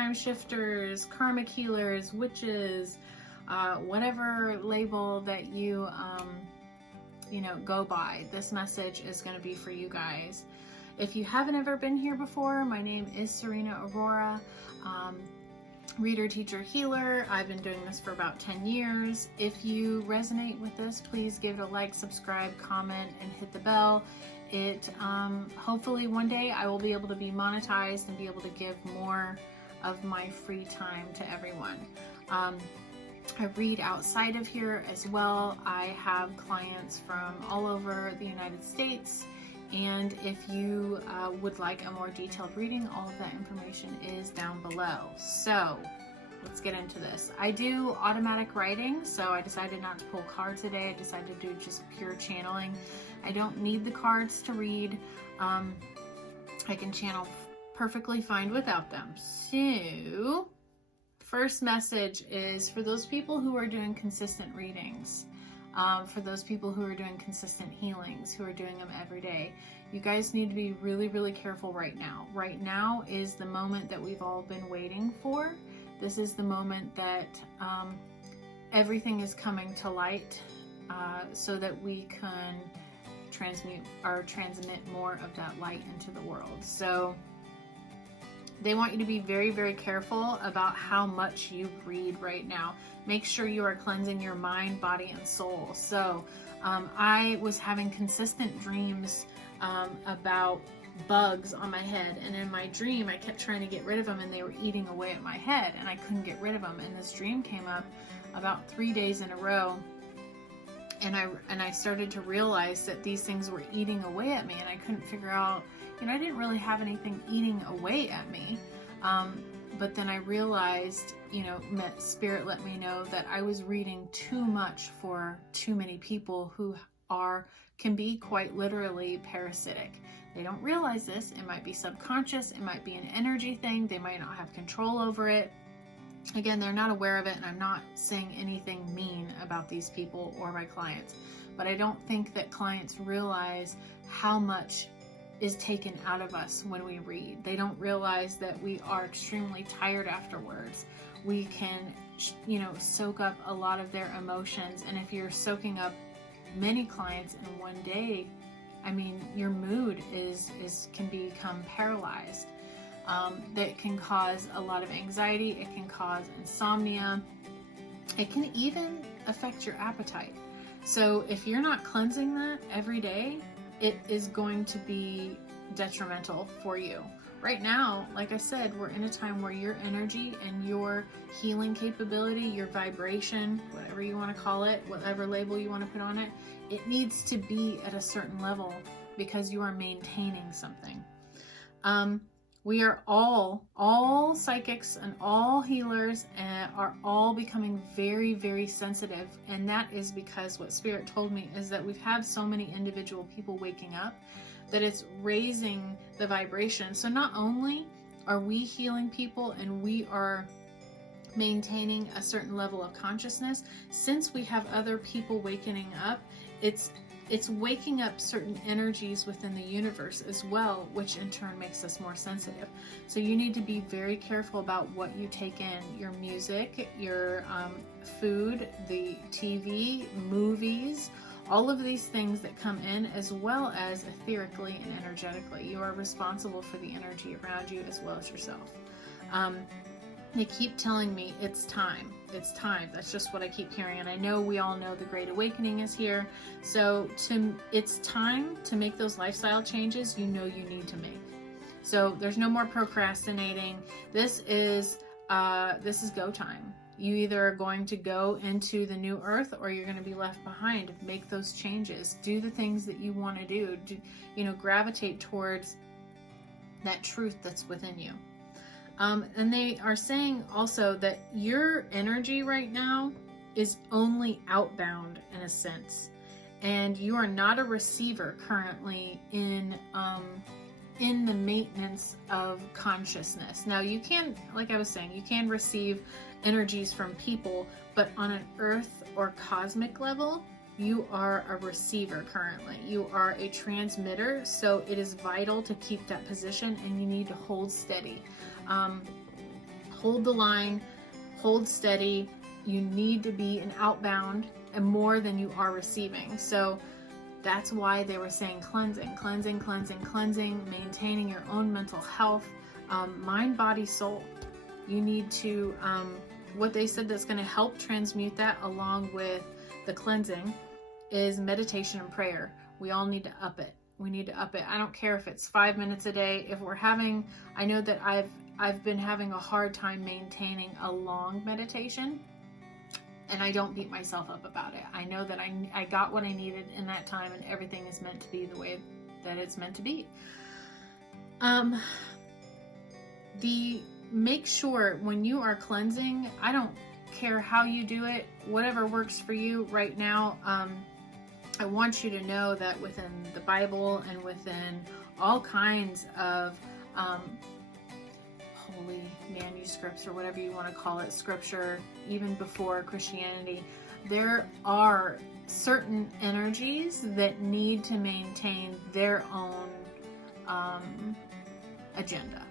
paradigm shifters, karmic healers, witches, whatever label that you, go by, this message is going to be for you guys. If you haven't ever been here before, my name is SerenaAurora, reader, teacher, healer. I've been doing this for about 10 years. If you resonate with this, please give it a like, subscribe, comment, and hit the bell. Hopefully one day I will be able to be monetized and be able to give more of my free time to everyone. I read outside of here as well. I have clients from all over the United States, and if you would like a more detailed reading, all of that information is down below. So let's get into this. I do automatic writing, so I decided not to pull cards today. I decided to do just pure channeling. I don't need the cards to read. I can channel perfectly fine without them. So first message is for those people who are doing consistent readings, for those people who are doing consistent healings, who are doing them every day. You guys need to be really, really careful right now. Right now is the moment that we've all been waiting for. This is the moment that everything is coming to light so that we can transmit more of that light into the world. So they want you to be very, very careful about how much you read right now. Make sure you are cleansing your mind, body, and soul. So I was having consistent dreams about bugs on my head, and in my dream I kept trying to get rid of them, and they were eating away at my head, and I couldn't get rid of them. And this dream came up about 3 days in a row, and I started to realize that these things were eating away at me, and I couldn't figure out, I didn't really have anything eating away at me. But then I realized, Spirit let me know that I was reading too much for too many people who can be quite literally parasitic. They don't realize this. It might be subconscious. It might be an energy thing. They might not have control over it. Again, they're not aware of it, and I'm not saying anything mean about these people or my clients. But I don't think that clients realize how much is taken out of us when we read. They don't realize that we are extremely tired afterwards. We can, soak up a lot of their emotions. And if you're soaking up many clients in one day, your mood can become paralyzed. That can cause a lot of anxiety. It can cause insomnia. It can even affect your appetite. So if you're not cleansing that every day, it is going to be detrimental for you. Right now, like I said, we're in a time where your energy and your healing capability, your vibration, whatever you want to call it, whatever label you want to put on it, it needs to be at a certain level because you are maintaining something. We are all psychics and all healers are all becoming very, very sensitive. And that is because what Spirit told me is that we've had so many individual people waking up that it's raising the vibration. So not only are we healing people and we are maintaining a certain level of consciousness, since we have other people waking up, it's waking up certain energies within the universe as well, which in turn makes us more sensitive. So you need to be very careful about what you take in, your music, your food, the TV, movies, all of these things that come in, as well as etherically and energetically. You are responsible for the energy around you as well as yourself. They keep telling me it's time. It's time. That's just what I keep hearing. And I know we all know the Great Awakening is here. So it's time to make those lifestyle changes you need to make. So there's no more procrastinating. This is go time. You either are going to go into the new earth or you're going to be left behind. Make those changes. Do the things that you want to do. Gravitate towards that truth that's within you. And they are saying also that your energy right now is only outbound in a sense, and you are not a receiver currently in the maintenance of consciousness. Now you can, like I was saying, you can receive energies from people, but on an earth or cosmic level, you are a receiver currently. You are a transmitter, so it is vital to keep that position, and you need to hold steady. hold the line, hold steady. You need to be an outbound and more than you are receiving. So that's why they were saying cleansing, cleansing, cleansing, cleansing, maintaining your own mental health, mind, body, soul. You need to, what they said that's going to help transmute that along with the cleansing is meditation and prayer. We all need to up it. We need to up it. I don't care if it's 5 minutes a day. If we're having, I know that I've been having a hard time maintaining a long meditation, and I don't beat myself up about it. I know that I got what I needed in that time, and everything is meant to be the way that it's meant to be. Make sure when you are cleansing, I don't care how you do it, whatever works for you right now. I want you to know that within the Bible and within all kinds of holy manuscripts, or whatever you want to call it, scripture, even before Christianity, there are certain energies that need to maintain their own agenda.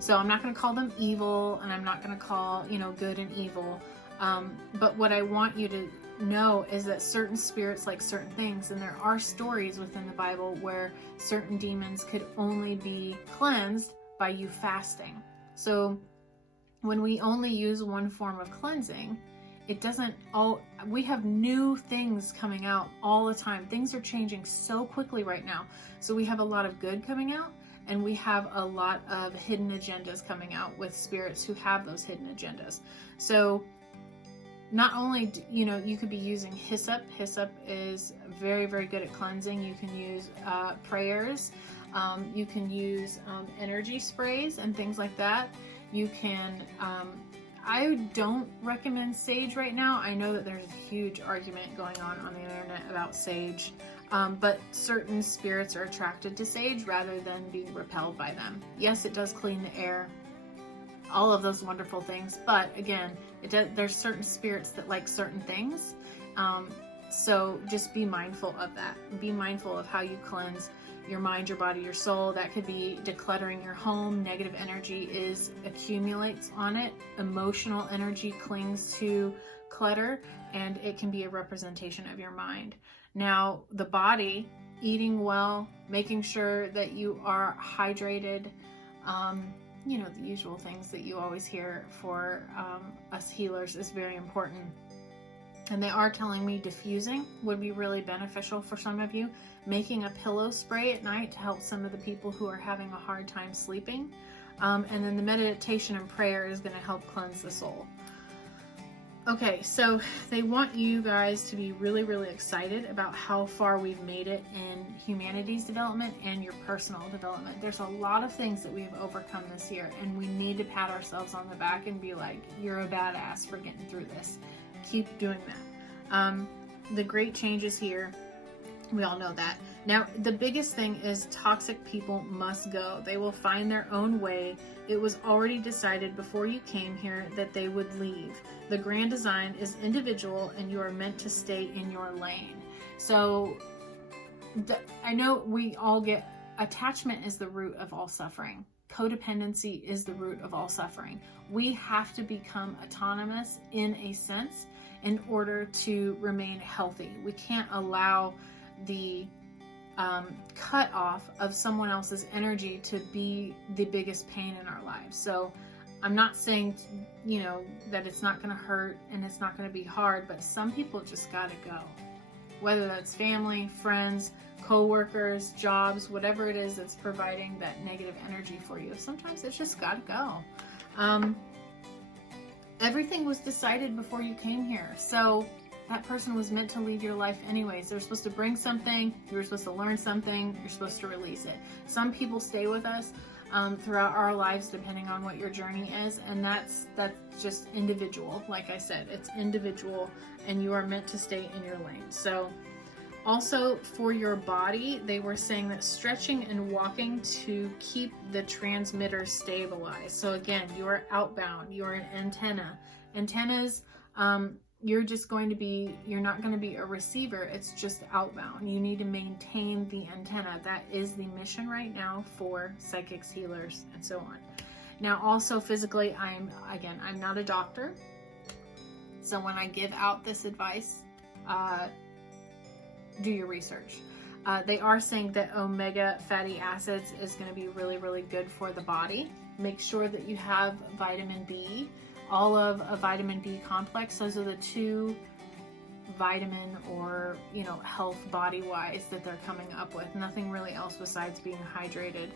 So I'm not going to call them evil, and I'm not going to call, good and evil. But what I want you to know is that certain spirits like certain things, and there are stories within the Bible where certain demons could only be cleansed by you fasting. So when we only use one form of cleansing, we have new things coming out all the time. Things are changing so quickly right now. So we have a lot of good coming out, and we have a lot of hidden agendas coming out with spirits who have those hidden agendas. So not only, you could be using hyssop. Hyssop is very, very good at cleansing. You can use prayers. You can use energy sprays and things like that. You can, I don't recommend sage right now. I know that there's a huge argument going on the internet about sage, but certain spirits are attracted to sage rather than being repelled by them. Yes, it does clean the air, all of those wonderful things, but again, there's certain spirits that like certain things. So just be mindful of that. Be mindful of how you cleanse your mind, your body, your soul. That could be decluttering your home. Negative energy accumulates on it. Emotional energy clings to clutter, and it can be a representation of your mind. Now, the body, eating well, making sure that you are hydrated, the usual things that you always hear for us healers is very important. And they are telling me diffusing would be really beneficial for some of you. Making a pillow spray at night to help some of the people who are having a hard time sleeping. And then the meditation and prayer is going to help cleanse the soul. Okay, so they want you guys to be really, really excited about how far we've made it in humanity's development and your personal development. There's a lot of things that we have overcome this year, and we need to pat ourselves on the back and be like, you're a badass for getting through this. Keep doing that. The great changes here. We all know that. Now, the biggest thing is toxic people must go. They will find their own way. It was already decided before you came here that they would leave. The grand design is individual, and you are meant to stay in your lane. So I know we all get attachment is the root of all suffering. Codependency is the root of all suffering. We have to become autonomous in a sense in order to remain healthy. We can't allow the cut off of someone else's energy to be the biggest pain in our lives. So I'm not saying, that it's not going to hurt and it's not going to be hard, but some people just got to go. Whether that's family, friends, co-workers, jobs, whatever it is that's providing that negative energy for you. Sometimes it's just got to go. Everything was decided before you came here. So that person was meant to leave your life anyways. They're supposed to bring something, you were supposed to learn something, you're supposed to release it. Some people stay with us throughout our lives depending on what your journey is, and that's just individual. Like I said, it's individual, and you are meant to stay in your lane. So also for your body, they were saying that stretching and walking to keep the transmitter stabilized. So again, you are outbound, you are an antenna. Antennas, you're not going to be a receiver. It's just outbound. You need to maintain the antenna. That is the mission right now for psychics, healers, and so on. Now also physically, I'm not a doctor. So when I give out this advice, do your research. They are saying that omega fatty acids is going to be really, really good for the body. Make sure that you have vitamin B, all of a vitamin B complex. Those are the 2 vitamin or, you know, health body-wise that they're coming up with. Nothing really else besides being hydrated.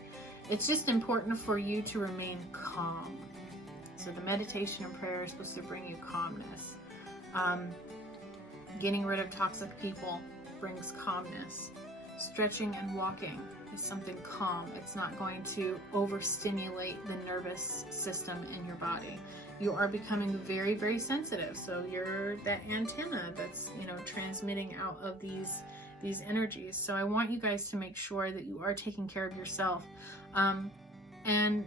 It's just important for you to remain calm. So the meditation and prayer is supposed to bring you calmness. Getting rid of toxic people brings calmness. Stretching and walking is something calm. It's not going to overstimulate the nervous system in your body. You are becoming very, very sensitive. So you're that antenna that's, you know, transmitting out of these energies. So I want you guys to make sure that you are taking care of yourself. And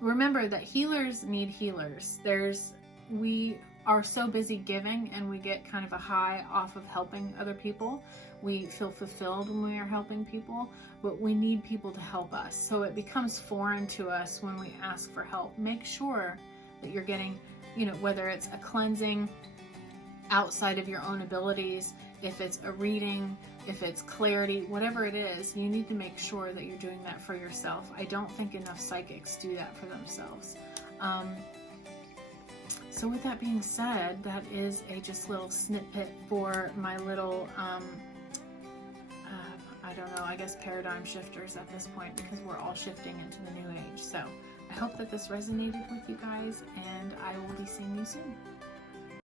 remember that healers need healers. We are so busy giving, and we get kind of a high off of helping other people. We feel fulfilled when we are helping people, but we need people to help us. So it becomes foreign to us when we ask for help. Make sure that you're getting, you know, whether it's a cleansing outside of your own abilities, if it's a reading, if it's clarity, whatever it is, you need to make sure that you're doing that for yourself. I don't think enough psychics do that for themselves. So with that being said, that is a just little snippet for my little, I don't know, I guess paradigm shifters at this point, because we're all shifting into the new age. So I hope that this resonated with you guys, and I will be seeing you soon.